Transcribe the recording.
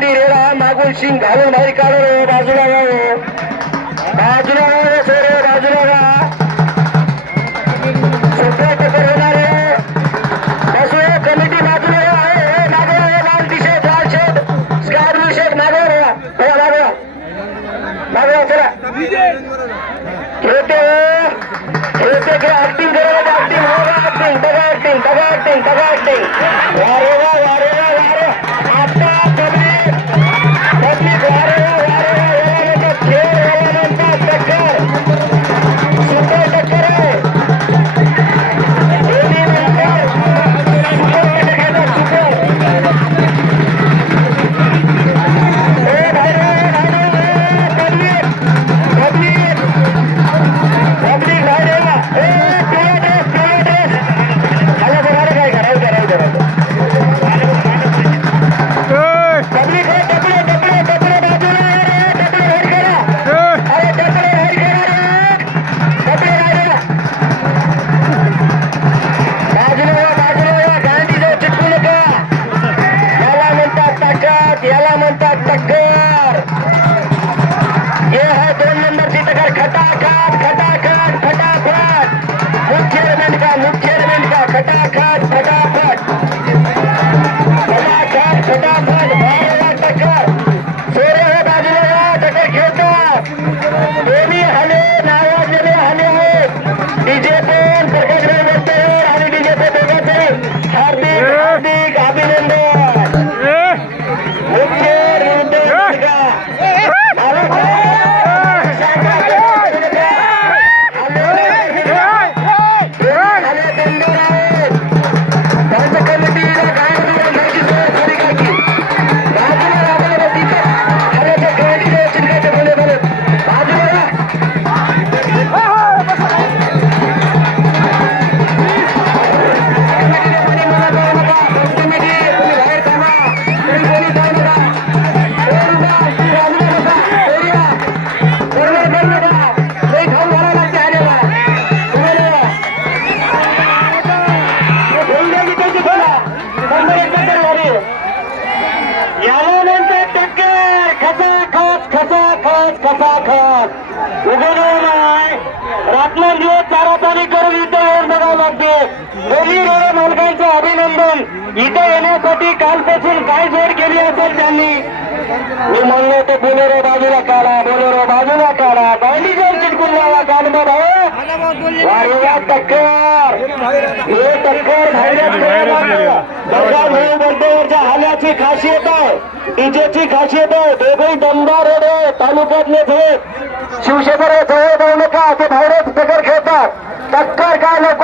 Racing घालून बाहेर काढ रे बाजूला गा बाजूला सोरे बाजूला गा टक्कर होणार आहे. बसू कमिटी बाजूला गा. मागे लाल टी शर्ट लाल शर्ट स्काय ब्लू शर्ट मागे मागे मागे चला. खेळते खेळते खेळ ऍक्टिंग करायला ऍक्टिंग बघा ऍक्टिंग बघा ऍक्टिंग बघा ऍक्टिंग का मुख्य एलिमेंट का खटाखट फटाफट फटाफट फटाफट मारेला टक्कर सोरे हे बाजूला या टक्कर खेळतात देवी हले नावाजलेले हले आहेत. डीजे खस खसा खस उभं आहे रात्र दिवस चारा पाणी करून इथं येऊन बघावं लागते. दोन्ही रेल्वे मालकांचं अभिनंदन. इथं येण्यासाठी कालपासून काय जोड केली असेल त्यांनी? मी म्हणलो होतो बोलेरो बाजूला काढा बोलेरो बाजूला काढा. बायली जोड चिटकून लावा कानबा भाऊ. टक्कर. हे टक्कर बंदेवरच्या ची खासियत आहे. इजेची खासियत आहे. दोघही दमदार रोड आहे. तालुक्यातले झेप शिवशेखर जवळ जाऊ नका. ते भावरेच दगड खेळतात. टक्कर काय नको?